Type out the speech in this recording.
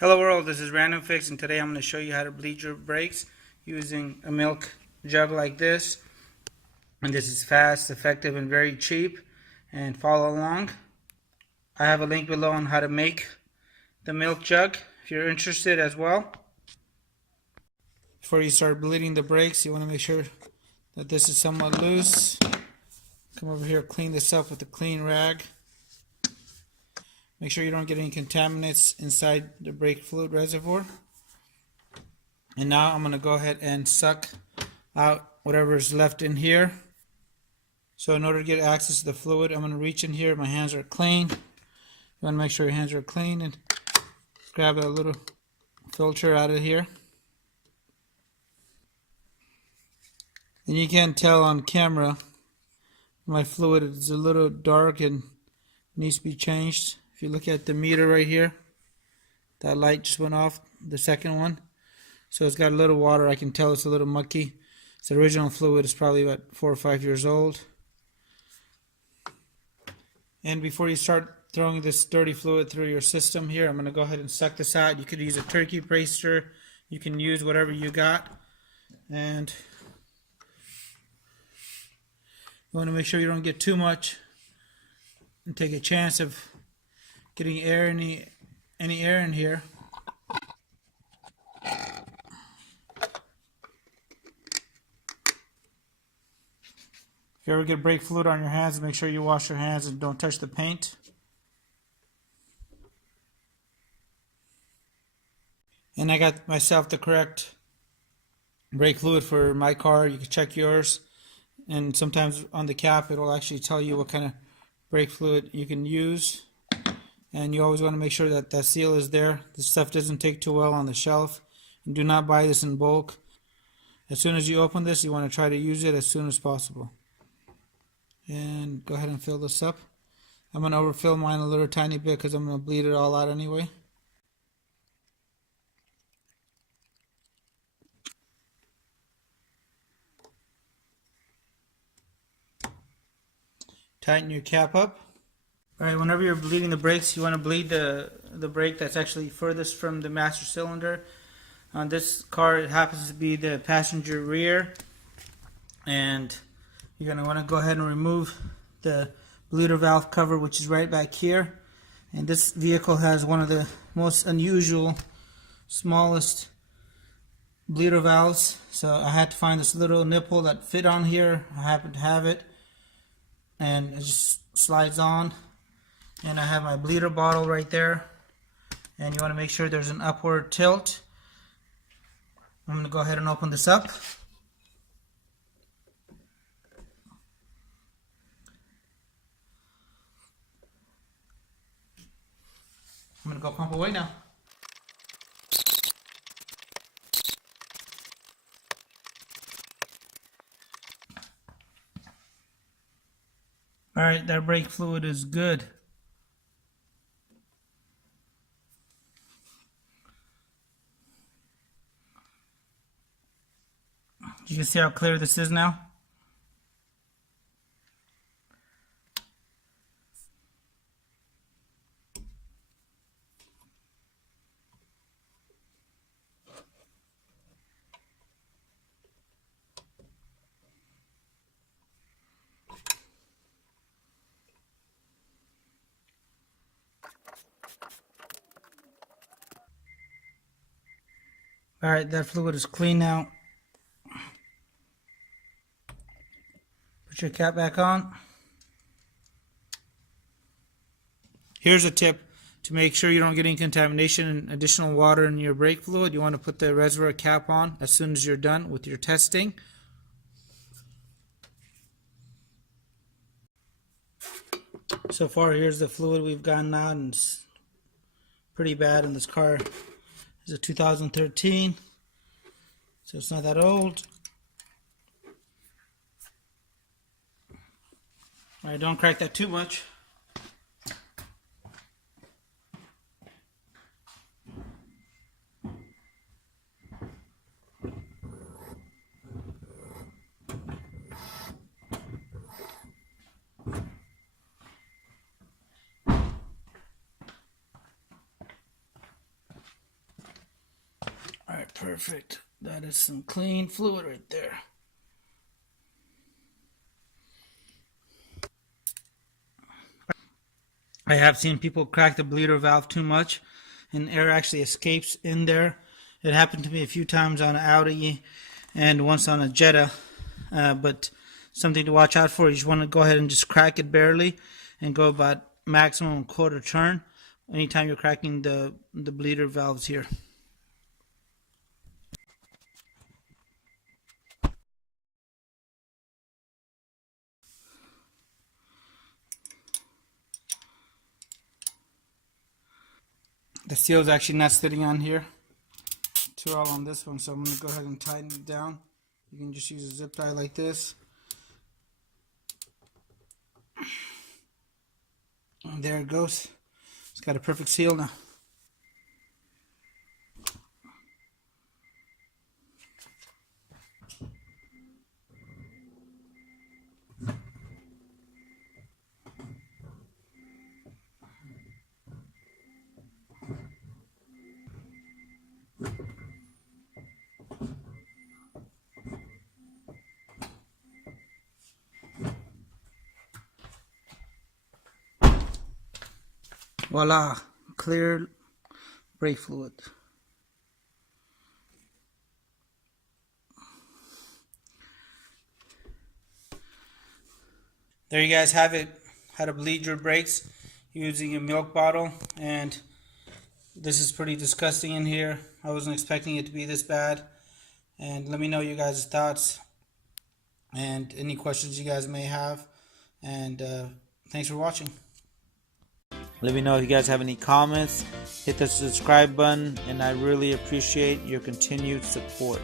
Hello world, this is RandomFix, and today I'm going to show you how to bleed your brakes using a milk jug like this. And this is fast, effective, and very cheap. And follow along. I have a link below on how to make the milk jug if you're interested as well. Before you start bleeding the brakes, you want to make sure that this is somewhat loose. Come over here, clean this up with a clean rag. Make sure you don't get any contaminants inside the brake fluid reservoir. And now I'm going to go ahead and suck out whatever is left in here. So in order to get access to the fluid, I'm going to reach in here. My hands are clean. You want to make sure your hands are clean and grab a little filter out of here. And you can tell on camera my fluid is a little dark and needs to be changed. If you look at the meter right here, that light just went off, the second one. So it's got a little water. I can tell it's a little mucky. The original fluid is probably about 4 or 5 years old. And before you start throwing this dirty fluid through your system here, I'm going to go ahead and suck this out. You could use a turkey baster. You can use whatever you got. And you want to make sure you don't get too much and take a chance of getting air, any air in here. If you ever get brake fluid on your hands, make sure you wash your hands and don't touch the paint. And I got myself the correct brake fluid for my car. You can check yours. And sometimes on the cap, it'll actually tell you what kind of brake fluid you can use. And you always want to make sure that that seal is there. This stuff doesn't take too well on the shelf. And do not buy this in bulk. As soon as you open this, you want to try to use it as soon as possible. And go ahead and fill this up. I'm going to overfill mine a little tiny bit because I'm going to bleed it all out anyway. Tighten your cap up. Alright, whenever you're bleeding the brakes, you want to bleed the brake that's actually furthest from the master cylinder. On this car, it happens to be the passenger rear. And you're going to want to go ahead and remove the bleeder valve cover, which is right back here. And this vehicle has one of the most unusual, smallest bleeder valves. So I had to find this little nipple that fit on here. I happen to have it. And it just slides on. And I have my bleeder bottle right there. And you want to make sure there's an upward tilt. I'm going to go ahead and open this up. I'm going to go pump away now. Alright, that brake fluid is good. You can see how clear this is now. Alright, that fluid is clean now. Put your cap back on. Here's a tip to make sure you don't get any contamination and additional water in your brake fluid. You want to put the reservoir cap on as soon as you're done with your testing. So far, here's the fluid we've gotten out, and it's pretty bad in this car. It's a 2013, so it's not that old. Alright, don't crack that too much. Perfect. That is some clean fluid right there. I have seen people crack the bleeder valve too much and air actually escapes in there. It happened to me a few times on an Audi and once on a Jetta, but something to watch out for. You just want to go ahead and just crack it barely and go about maximum quarter turn anytime you're cracking the bleeder valves here. The seal is actually not sitting on here too well on this one, so I'm going to go ahead and tighten it down. You can just use a zip tie like this. And there it goes. It's got a perfect seal now. Voila, clear brake fluid. There you guys have it, how to bleed your brakes using a milk bottle. And this is pretty disgusting in here. I wasn't expecting it to be this bad. And let me know you guys' thoughts and any questions you guys may have. And thanks for watching. Let me know if you guys have any comments. Hit the subscribe button, and I really appreciate your continued support.